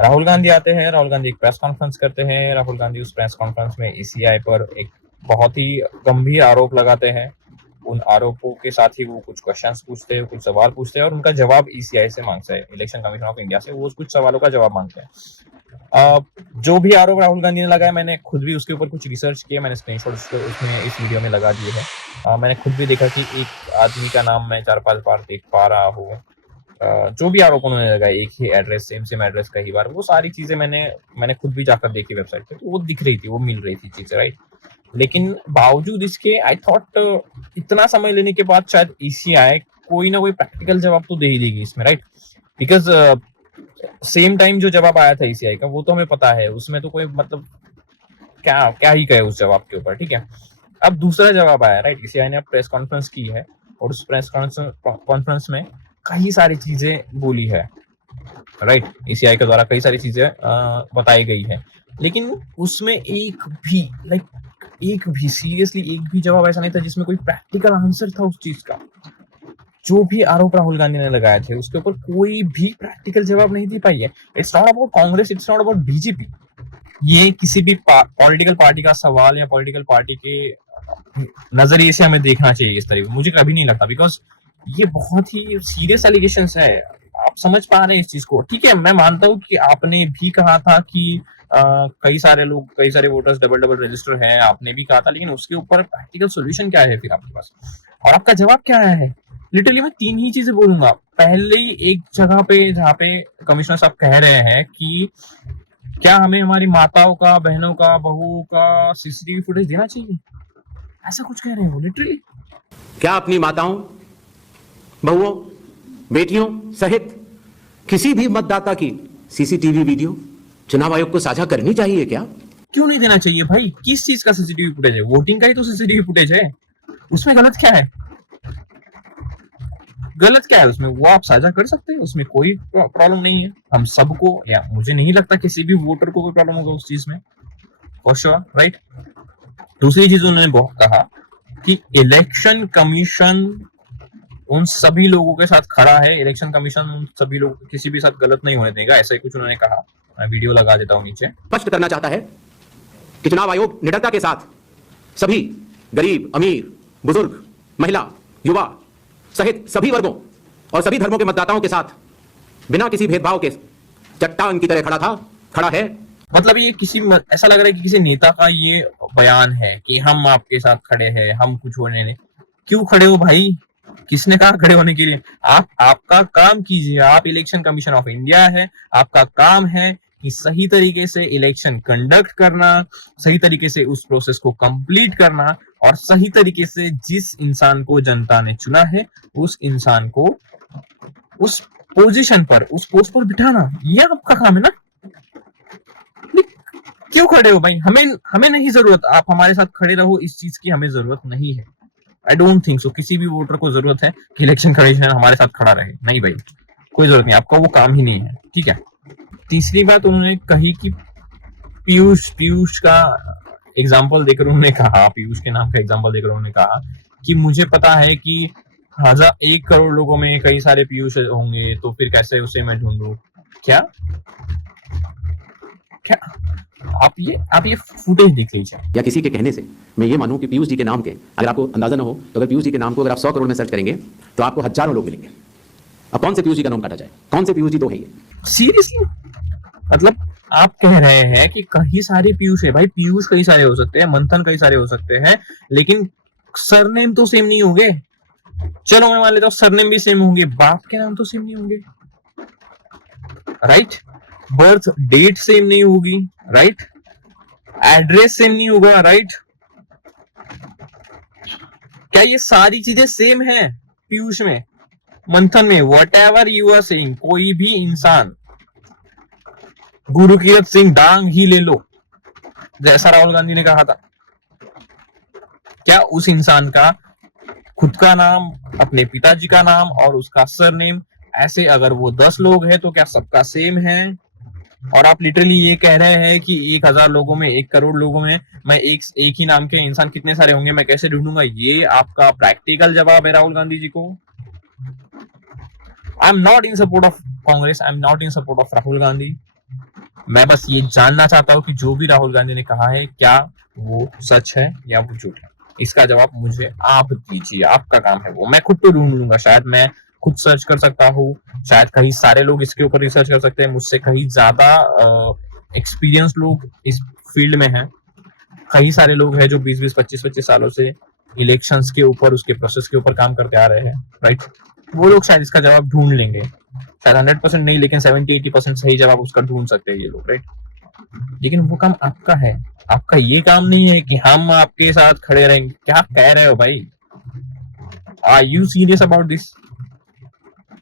राहुल गांधी आते हैं, राहुल गांधी एक प्रेस कॉन्फ्रेंस करते हैं। राहुल गांधी उस प्रेस कॉन्फ्रेंस में ईसीआई पर एक बहुत ही गंभीर आरोप लगाते हैं। उन आरोपों के साथ ही वो कुछ क्वेश्चंस पूछते हैं, कुछ सवाल पूछते हैं और उनका जवाब ईसीआई से मांगते हैं, इलेक्शन कमीशन ऑफ इंडिया से। वो कुछ सवालों का जवाब मांगते हैं। जो भी आरोप राहुल गांधी ने लगाया, मैंने खुद भी उसके ऊपर कुछ रिसर्च किया, मैंने स्क्रीनशॉट उसमें इस वीडियो में लगा दिए हैं। मैंने खुद भी देखा कि एक आदमी का नाम मैं 4-5 बार देख पा रहा हूँ। जो भी आरोप उन्होंने लगाए, एक ही एड्रेस, सेम एड्रेस कई बार, वो सारी चीजें मैंने खुद भी जाकर देखी वेबसाइट पे, तो वो दिख रही थी, वो मिल रही थी चीजें, राइट। लेकिन बावजूद इसके आई थॉट इतना समय लेने के बाद शायद ईसीआई कोई ना कोई प्रैक्टिकल जवाब तो दे ही देगी इसमें, राइट। बिकॉज सेम टाइम जो जवाब आया था ईसीआई का, वो तो हमें पता है, उसमें तो कोई मतलब क्या क्या ही कहे उस जवाब के ऊपर, ठीक है। अब दूसरा जवाब आया, राइट। ईसीआई ने प्रेस कॉन्फ्रेंस की है और उस प्रेस कॉन्फ्रेंस में कई सारी चीजें बोली है, राइट। ईसीआई के द्वारा कई सारी चीजें बताई गई है, लेकिन उसमें एक भी सीरियसली एक भी जवाब ऐसा नहीं था जिसमें कोई प्रैक्टिकल आंसर था उस चीज का। जो भी आरोप राहुल गांधी ने लगाए थे उसके ऊपर कोई भी प्रैक्टिकल जवाब नहीं दे पाई है। It's not about Congress, it's not about BJP. ये किसी भी पॉलिटिकल पार्टी का सवाल या पॉलिटिकल पार्टी के नजरिए से हमें देखना चाहिए इस तरीके। मुझे कभी नहीं लगता, बिकॉज ये बहुत ही सीरियस एलिगेशंस है। आप समझ पा रहे हैं इस चीज को, ठीक है। मैं मानता हूँ कि आपने भी कहा था कि कई सारे वोटर्स डबल डबल रजिस्टर है, आपने भी कहा था, लेकिन उसके ऊपर प्रैक्टिकल सोल्यूशन क्या है फिर आपके पास, और आपका जवाब क्या है? लिटरली मैं 3 ही चीजें बोलूंगा। पहले ही एक जगह पे जहाँ पे कमिश्नर साहब कह रहे हैं कि क्या हमें हमारी माताओं का, बहनों का, बहुओं का सीसीटीवी फुटेज देना चाहिए, ऐसा कुछ कह रहे हैं वो लिटरली। क्या अपनी माताओं, बहुओं, बेटियों सहित किसी भी मतदाता की सीसीटीवी वीडियो चुनाव आयोग को साझा करनी चाहिए क्या? क्यों नहीं देना चाहिए भाई? किस चीज का सीसीटीवी फुटेज है? वोटिंग का ही तो सीसीटीवी फुटेज है, उसमें गलत क्या है? गलत क्या है उसमें? वो आप साझा कर सकते हैं, उसमें कोई प्रॉब्लम नहीं है। हम सबको, या मुझे नहीं लगता किसी भी वोटर को कोई प्रॉब्लम होगा उस चीज में, फॉर श्योर, राइट। दूसरी चीज उन्होंने कहा कि इलेक्शन कमीशन उन सभी लोगों के साथ खड़ा है, इलेक्शन कमीशन उन सभी लोगों को किसी भी साथ गलत नहीं होने देगा, ऐसा ही कुछ उन्होंने कहा। मैं वीडियो लगा देता हूं नीचे। स्पष्ट करना चाहता है कि चुनाव आयोग निडरता के साथ सभी गरीब, अमीर, बुजुर्ग, महिला, युवा सहित सभी वर्गों और सभी धर्मों के मतदाताओं के साथ बिना किसी भेदभाव के चट्टान की तरह खड़ा है। मतलब ये ऐसा लग रहा है कि किसी नेता का ये बयान है कि हम आपके साथ खड़े हैं, हम कुछ होने नहीं। क्यों खड़े हो भाई? किसने कहा खड़े होने के लिए? आप आपका काम कीजिए, आप इलेक्शन कमीशन ऑफ इंडिया है, आपका काम है कि सही तरीके से इलेक्शन कंडक्ट करना, सही तरीके से उस प्रोसेस को कंप्लीट करना, और सही तरीके से जिस इंसान को जनता ने चुना है उस इंसान को उस पोजीशन पर, उस पोस्ट पर बिठाना। ये आपका काम है ना। क्यों खड़े हो भाई? हमें नहीं जरूरत, आप हमारे साथ खड़े रहो, इस चीज की हमें जरूरत नहीं है। आई डोंट थिंक सो किसी भी वोटर को जरूरत है कि इलेक्शन कमीशन हमारे साथ खड़ा रहे। नहीं भाई, कोई जरूरत नहीं, आपका वो काम ही नहीं है, ठीक है। तीसरी बात उन्होंने कही कि पीयूष का एग्जाम्पल देकर उन्होंने कहा, पीयूष के नाम का एग्जाम्पल देकर उन्होंने कहा कि मुझे पता है कि 1 करोड़ लोगों में कई सारे पीयूष होंगे, तो फिर कैसे उसे मैं ढूंढूं? क्या क्या आप ये फुटेज देख लीजिए। या किसी के कहने से मैं ये मानूं कि पीयूष जी के नाम के, अगर आपको अंदाजा ना हो तो अगर पीयूष जी के नाम को अगर आप 100 करोड़ में सर्च करेंगे तो आपको हजारों लोग मिलेंगे। अब कौन से पीयूष जी का नाम काटा जाए? कौन से पीयूष जी तो है ये? सीरियसली, मतलब आप कह रहे हैं कि कई सारे पीयूष है। भाई पीयूष कई सारे हो सकते हैं, मंथन कई सारे हो सकते हैं, लेकिन सरनेम तो सेम नहीं होंगे। चलो मैं मान लेता हूँ सरनेम भी सेम होंगे, बाप के नाम तो सेम नहीं होंगे, राइट। बर्थ डेट सेम नहीं होगी, राइट। एड्रेस सेम नहीं होगा, राइट। क्या ये सारी चीजें सेम है पीयूष में, मंथन में? Whatever you are saying, कोई भी इंसान, गुरुकीरत सिंह डांग ही ले लो, जैसा राहुल गांधी ने कहा था, क्या उस इंसान का खुद का नाम, अपने पिताजी का नाम और उसका सरनेम, ऐसे अगर वो 10 लोग हैं तो क्या सबका सेम है? और आप लिटरली ये कह रहे हैं कि 1000 लोगों में, 1 करोड़ लोगों में मैं एक ही नाम के इंसान कितने सारे होंगे, मैं कैसे ढूंढूंगा? ये आपका प्रैक्टिकल जवाब है राहुल गांधी जी को। I am not in support of Congress, I am not in support of Rahul Gandhi, मैं बस ये जानना चाहता हूँ कि जो भी राहुल गांधी ने कहा है क्या वो सच है या वो झूठ है। इसका जवाब मुझे आप दीजिए, आपका काम है वो। मैं खुद तो ढूंढ लूंगा, शायद मैं खुद सर्च कर सकता हूँ, शायद कहीं सारे लोग इसके ऊपर रिसर्च कर सकते हैं, मुझसे कहीं ज्यादा एक्सपीरियंस लोग इस फील्ड में हैं। कई सारे लोग हैं जो 20-20, 25-25 सालों से इलेक्शंस के ऊपर, उसके प्रोसेस के ऊपर काम करते आ रहे हैं, राइट। वो लोग शायद इसका जवाब ढूंढ लेंगे, शायद 100% नहीं, लेकिन 70-80% सही जवाब उसका ढूंढ सकते हैं ये लोग, राइट। लेकिन वो काम आपका है, आपका ये काम नहीं है कि हम आपके साथ खड़े रहेंगे। क्या कह रहे हो भाई? Are you serious about this?